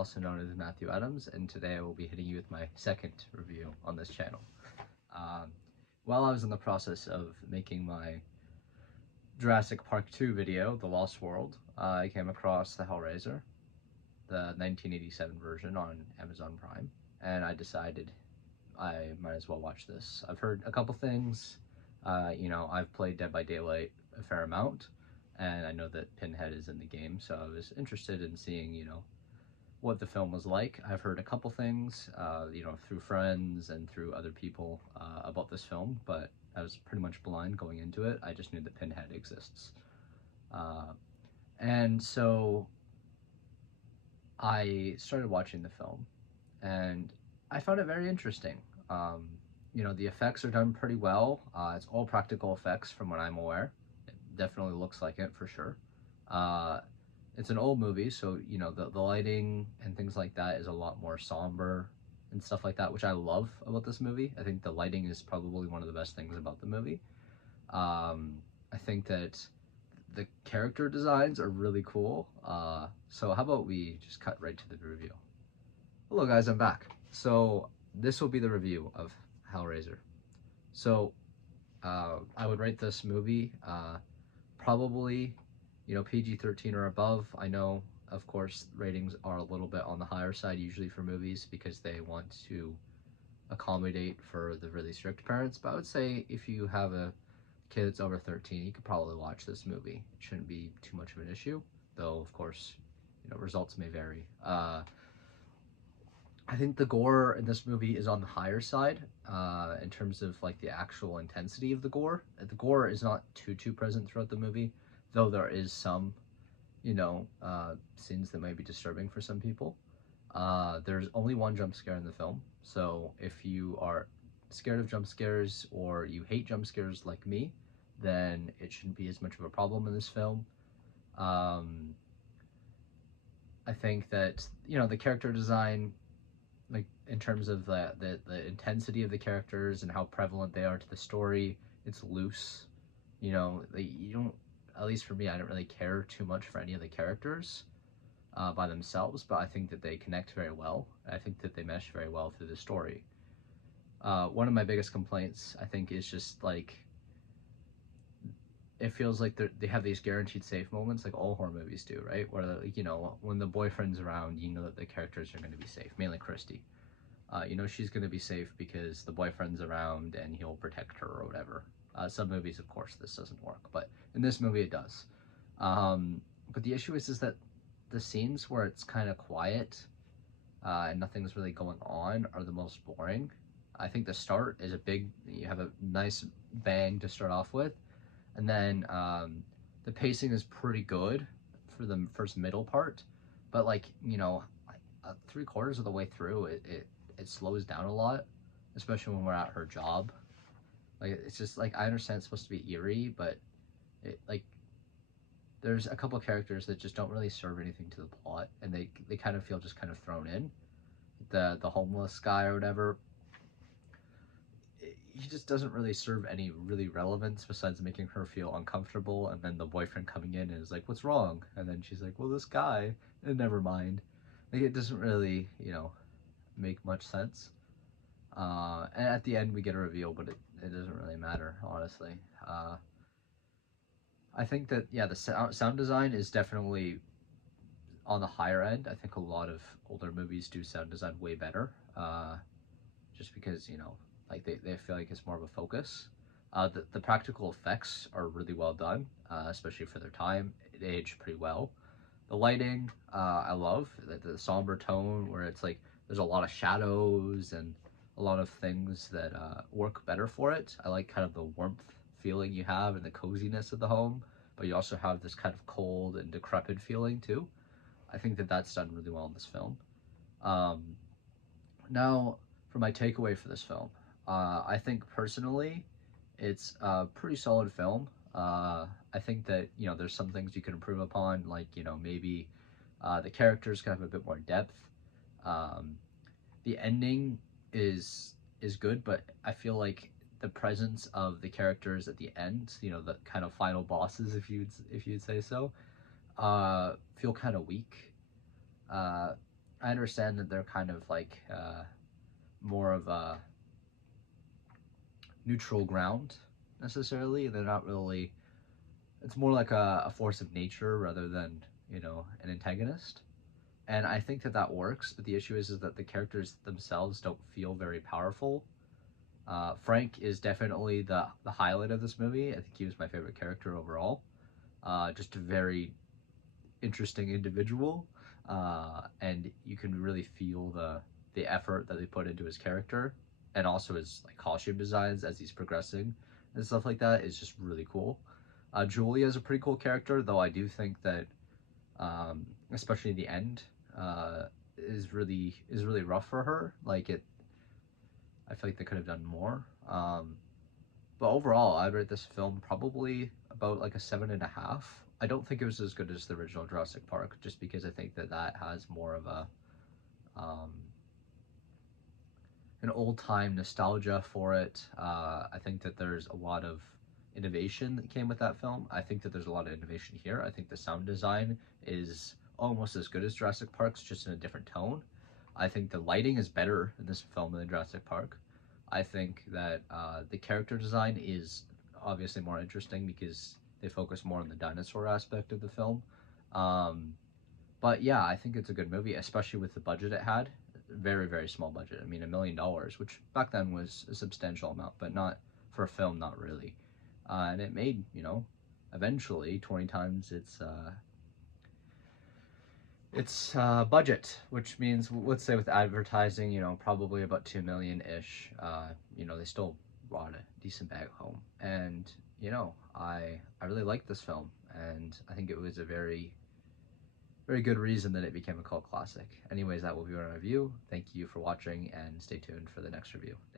Also known as Matthew Adams, and today I will be hitting you with my second review on this channel. Um, while I was in the process of making my Jurassic Park 2 video, The Lost World, I came across the Hellraiser, the 1987 version on Amazon Prime, and I decided I might as well watch this. I've heard a couple things. I've played Dead by Daylight a fair amount, and I know that Pinhead is in the game, so I was interested in seeing, what the film was like. I've heard a couple things, through friends and through other people about this film, but I was pretty much blind going into it. I just knew that Pinhead exists. And so I started watching the film, and I found it very interesting. The effects are done pretty well. It's all practical effects from what I'm aware. It definitely looks like it for sure. It's an old movie, so the lighting and things like that is a lot more somber and stuff like that, which I love about this movie. I think the lighting is probably one of the best things about the movie. I think that the character designs are really cool. So how about we just cut right to the review. Hello guys, I'm back. So this will be the review of Hellraiser. So I would rate this movie probably PG-13 or above. I know, of course, ratings are a little bit on the higher side usually for movies because they want to accommodate for the really strict parents, but I would say if you have a kid that's over 13, you could probably watch this movie. It shouldn't be too much of an issue, though, of course, results may vary. I think the gore in this movie is on the higher side in terms of like the actual intensity of the gore. The gore is not too present throughout the movie, though there is some, scenes that might be disturbing for some people. There's only one jump scare in the film, so if you are scared of jump scares or you hate jump scares like me, then it shouldn't be as much of a problem in this film. I think that, the character design, like in terms of the intensity of the characters and how prevalent they are to the story, it's loose. You don't, at least for me, I don't really care too much for any of the characters by themselves, but I think that they connect very well. I think that they mesh very well through the story. One of my biggest complaints, I think, is just like it feels like they have these guaranteed safe moments like all horror movies do, right? Where, when the boyfriend's around, you know that the characters are going to be safe, mainly Christy. She's going to be safe because the boyfriend's around and he'll protect her or whatever. Some movies, of course, this doesn't work, but in this movie it does. But the issue is that the scenes where it's kind of quiet and nothing's really going on are the most boring. I think the start is you have a nice bang to start off with, and then the pacing is pretty good for the first middle part, but like, 3/4 of the way through, it slows down a lot, especially when we're at her job. Like, it's just like, I understand it's supposed to be eerie, but there's a couple characters that just don't really serve anything to the plot, and they kind of feel just kind of thrown in. The homeless guy or whatever, he just doesn't really serve any really relevance besides making her feel uncomfortable, and then the boyfriend coming in and is like, what's wrong? And then she's like, well, this guy, and never mind. Like, it doesn't really, make much sense. And at the end we get a reveal, but it doesn't really matter, honestly. I think that, yeah, the sound design is definitely on the higher end. I think a lot of older movies do sound design way better, just because, like they feel like it's more of a focus. The practical effects are really well done, especially for their time. It aged pretty well. The lighting, I love the somber tone where it's like there's a lot of shadows and a lot of things that work better for it. I like kind of the warmth feeling you have and the coziness of the home, but you also have this kind of cold and decrepit feeling too. I think that that's done really well in this film. Now, for my takeaway for this film, I think personally, it's a pretty solid film. I think that, there's some things you can improve upon, like, maybe the characters can have a bit more depth. The ending is good, but I feel like the presence of the characters at the end, the kind of final bosses, if you'd say so, feel kind of weak. I understand that they're kind of like more of a neutral ground necessarily. They're not really. It's more like a force of nature rather than an antagonist. And I think that that works. But the issue is that the characters themselves don't feel very powerful. Frank is definitely the highlight of this movie. I think he was my favorite character overall. Just a very interesting individual, and you can really feel the effort that they put into his character, and also his like costume designs as he's progressing and stuff like that is just really cool. Julia is a pretty cool character, though I do think that, especially the end, uh, is really rough for her. I feel like they could have done more. But overall, I'd rate this film probably about like a 7.5. I don't think it was as good as the original Jurassic Park, just because I think that that has more of a um, an old time nostalgia for it. I think that there's a lot of innovation that came with that film. I think that there's a lot of innovation here. I think the sound design is almost as good as Jurassic Park's, just in a different tone. I think the lighting is better in this film than Jurassic Park. I think that the character design is obviously more interesting because they focus more on the dinosaur aspect of the film. Um, but yeah, I think it's a good movie, especially with the budget it had. Very, very small budget. I mean, $1 million, which back then was a substantial amount, but not for a film, not really. And it made, eventually 20 times its budget, which means, let's say with advertising, probably about 2 million ish. They still brought a decent bag home, and I really liked this film, and I think it was a very very good reason that it became a cult classic. Anyways, that will be our review. Thank you for watching, and stay tuned for the next review.